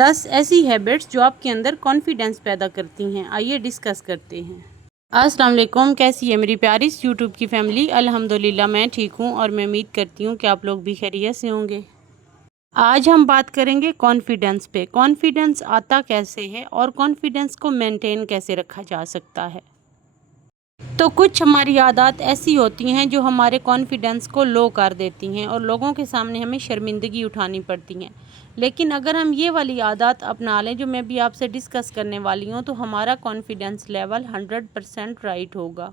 10 ایسی ہیبٹس جو آپ کے اندر کانفیڈنس پیدا کرتی ہیں، آئیے ڈسکس کرتے ہیں۔ السلام علیکم، کیسی ہے میری پیاری یوٹیوب کی فیملی؟ الحمدللہ میں ٹھیک ہوں اور میں امید کرتی ہوں کہ آپ لوگ بھی خیریت سے ہوں گے۔ آج ہم بات کریں گے کانفیڈنس پہ۔ کانفیڈنس آتا کیسے ہے اور کانفیڈنس کو مینٹین کیسے رکھا جا سکتا ہے۔ تو کچھ ہماری عادات ایسی ہوتی ہیں جو ہمارے کانفیڈنس کو لو کر دیتی ہیں اور لوگوں کے سامنے ہمیں شرمندگی اٹھانی پڑتی ہیں، لیکن اگر ہم یہ والی عادات اپنا لیں جو میں بھی آپ سے ڈسکس کرنے والی ہوں تو ہمارا کانفیڈنس لیول 100% رائٹ ہوگا۔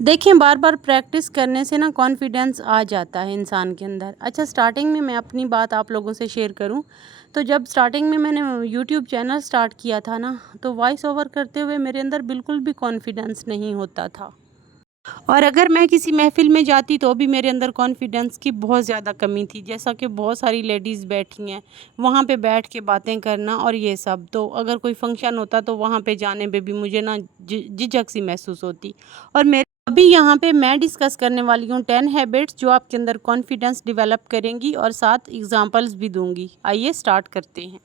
دیکھیں، بار بار پریکٹس کرنے سے نا کانفیڈنس آ جاتا ہے انسان کے اندر۔ اچھا، سٹارٹنگ میں اپنی بات آپ لوگوں سے شیئر کروں تو جب سٹارٹنگ میں نے یوٹیوب چینل سٹارٹ کیا تھا نا تو وائس اوور کرتے ہوئے میرے اندر بالکل بھی کانفیڈنس نہیں ہوتا تھا، اور اگر میں کسی محفل میں جاتی تو بھی میرے اندر کانفیڈنس کی بہت زیادہ کمی تھی، جیسا کہ بہت ساری لیڈیز بیٹھی ہیں وہاں پہ بیٹھ کے باتیں کرنا اور یہ سب، تو اگر کوئی فنکشن ہوتا تو وہاں پہ جانے پہ بھی مجھے نا جھجک سی محسوس ہوتی۔ اور میرے ابھی یہاں پہ میں ڈسکس کرنے والی ہوں 10 ہیبٹس جو آپ کے اندر کانفیڈنس ڈیولپ کریں گی اور ساتھ ایگزامپلز بھی دوں گی۔ آئیے سٹارٹ کرتے ہیں۔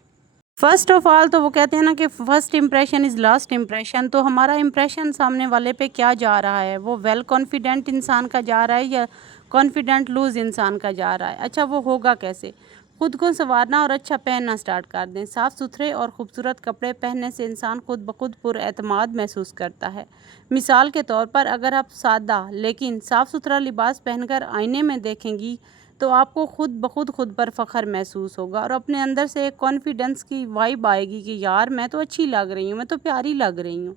فرسٹ آف آل تو وہ کہتے ہیں نا کہ first impression is last impression, تو ہمارا امپریشن سامنے والے پہ کیا جا رہا ہے، وہ ویل کانفیڈنٹ انسان کا جا رہا ہے یا کانفیڈنٹ لوز انسان کا جا رہا ہے۔ اچھا، وہ ہوگا کیسے؟ خود کو سنوارنا اور اچھا پہننا سٹارٹ کر دیں۔ صاف ستھرے اور خوبصورت کپڑے پہننے سے انسان خود بخود پر اعتماد محسوس کرتا ہے۔ مثال کے طور پر اگر آپ سادہ لیکن صاف ستھرا لباس پہن کر آئینے میں دیکھیں گی تو آپ کو خود پر فخر محسوس ہوگا اور اپنے اندر سے ایک کانفیڈنس کی وائب آئے گی کہ یار میں تو اچھی لگ رہی ہوں، میں تو پیاری لگ رہی ہوں۔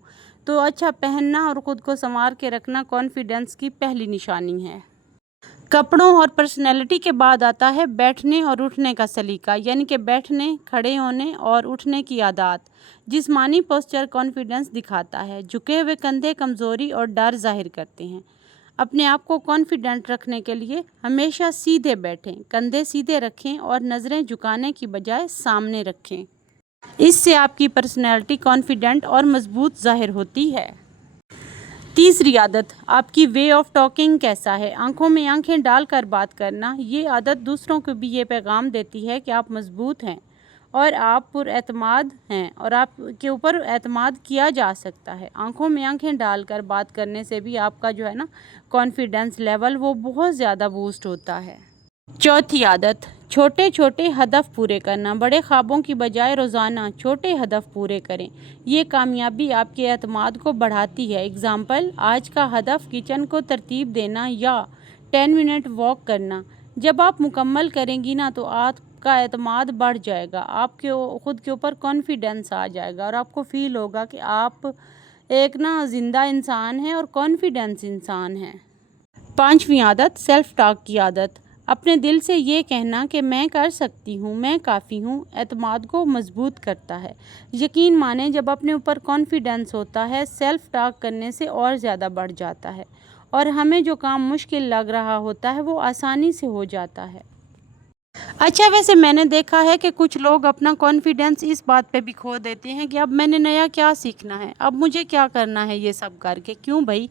تو اچھا پہننا اور خود کو سنوار کے رکھنا کانفیڈنس کی پہلی نشانی ہے۔ کپڑوں اور پرسنالٹی کے بعد آتا ہے بیٹھنے اور اٹھنے کا سلیقہ، یعنی کہ بیٹھنے، کھڑے ہونے اور اٹھنے کی عادات۔ جسمانی پوسچر کانفیڈنس دکھاتا ہے، جھکے ہوئے کندھے کمزوری اور ڈر ظاہر کرتے ہیں۔ اپنے آپ کو کانفیڈنٹ رکھنے کے لیے ہمیشہ سیدھے بیٹھیں، کندھے سیدھے رکھیں اور نظریں جھکانے کی بجائے سامنے رکھیں۔ اس سے آپ کی پرسنالٹی کانفیڈنٹ اور مضبوط ظاہر ہوتی ہے۔ تیسری عادت، آپ کی وے آف ٹاکنگ کیسا ہے؟ آنکھوں میں آنکھیں ڈال کر بات کرنا۔ یہ عادت دوسروں کو بھی یہ پیغام دیتی ہے کہ آپ مضبوط ہیں اور آپ پر اعتماد ہیں اور آپ کے اوپر اعتماد کیا جا سکتا ہے۔ آنکھوں میں آنکھیں ڈال کر بات کرنے سے بھی آپ کا جو ہے نا کانفیڈنس لیول وہ بہت زیادہ بوسٹ ہوتا ہے۔ چوتھی عادت، چھوٹے چھوٹے ہدف پورے کرنا۔ بڑے خوابوں کی بجائے روزانہ چھوٹے ہدف پورے کریں، یہ کامیابی آپ کے اعتماد کو بڑھاتی ہے۔ اگزامپل، آج کا ہدف کچن کو ترتیب دینا یا 10 منٹ واک کرنا۔ جب آپ مکمل کریں گی نا تو آپ کا اعتماد بڑھ جائے گا، آپ کے خود کے اوپر کانفیڈنس آ جائے گا اور آپ کو فیل ہوگا کہ آپ ایک نا زندہ انسان ہیں اور کانفیڈنس انسان ہیں۔ پانچویں عادت، سیلف ٹاک کی عادت۔ اپنے دل سے یہ کہنا کہ میں کر سکتی ہوں، میں کافی ہوں، اعتماد کو مضبوط کرتا ہے۔ یقین مانیں جب اپنے اوپر کانفیڈنس ہوتا ہے، سیلف ٹاک کرنے سے اور زیادہ بڑھ جاتا ہے اور ہمیں جو کام مشکل لگ رہا ہوتا ہے وہ آسانی سے ہو جاتا ہے۔ اچھا، ویسے میں نے دیکھا ہے کہ کچھ لوگ اپنا کانفیڈنس اس بات پہ بھی کھو دیتے ہیں کہ اب میں نے نیا کیا سیکھنا ہے، اب مجھے کیا کرنا ہے یہ سب کر کے۔ کیوں بھائی؟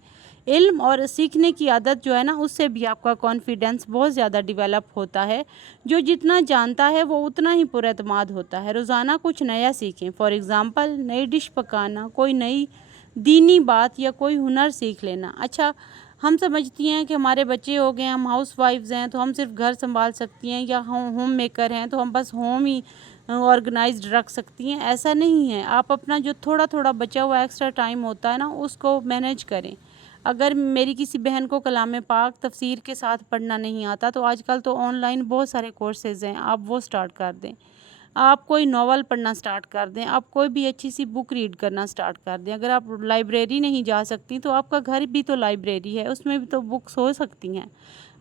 علم اور سیکھنے کی عادت جو ہے نا اس سے بھی آپ کا کانفیڈنس بہت زیادہ ڈیولپ ہوتا ہے۔ جو جتنا جانتا ہے وہ اتنا ہی پر اعتماد ہوتا ہے۔ روزانہ کچھ نیا سیکھیں، فار ایگزامپل نئی ڈش پکانا، کوئی نئی دینی بات یا کوئی ہنر سیکھ لینا۔ اچھا، ہم سمجھتی ہیں کہ ہمارے بچے ہو گئے، ہم ہاؤس وائفز ہیں تو ہم صرف گھر سنبھال سکتی ہیں یا ہوم میکر ہیں تو ہم بس ہوم ہی آرگنائزڈ رکھ سکتی ہیں۔ ایسا نہیں ہے، آپ اپنا جو تھوڑا تھوڑا بچا ہوا ایکسٹرا ٹائم ہوتا ہے نا اس کو مینیج کریں۔ اگر میری کسی بہن کو کلام پاک تفسیر کے ساتھ پڑھنا نہیں آتا تو آج کل تو آن لائن بہت سارے کورسز ہیں، آپ وہ سٹارٹ کر دیں۔ آپ کوئی ناول پڑھنا سٹارٹ کر دیں، آپ کوئی بھی اچھی سی بک ریڈ کرنا سٹارٹ کر دیں۔ اگر آپ لائبریری نہیں جا سکتی تو آپ کا گھر بھی تو لائبریری ہے، اس میں بھی تو بکس ہو سکتی ہیں۔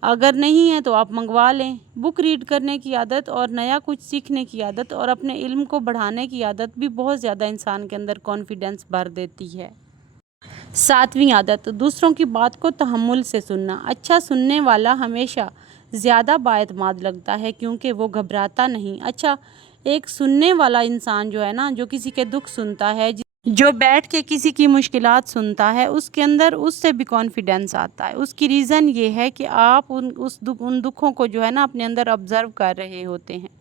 اگر نہیں ہے تو آپ منگوا لیں۔ بک ریڈ کرنے کی عادت اور نیا کچھ سیکھنے کی عادت اور اپنے علم کو بڑھانے کی عادت بھی بہت زیادہ انسان کے اندر کانفیڈنس بھر دیتی ہے۔ ساتویں عادت، دوسروں کی بات کو تحمل سے سننا۔ اچھا سننے والا ہمیشہ زیادہ بااعتماد لگتا ہے کیونکہ وہ گھبراتا نہیں۔ اچھا، ایک سننے والا انسان جو ہے نا جو کسی کے دکھ سنتا ہے، جو بیٹھ کے کسی کی مشکلات سنتا ہے، اس کے اندر اس سے بھی کانفیڈنس آتا ہے۔ اس کی ریزن یہ ہے کہ آپ ان دکھوں کو جو ہے نا اپنے اندر آبزرو کر رہے ہوتے ہیں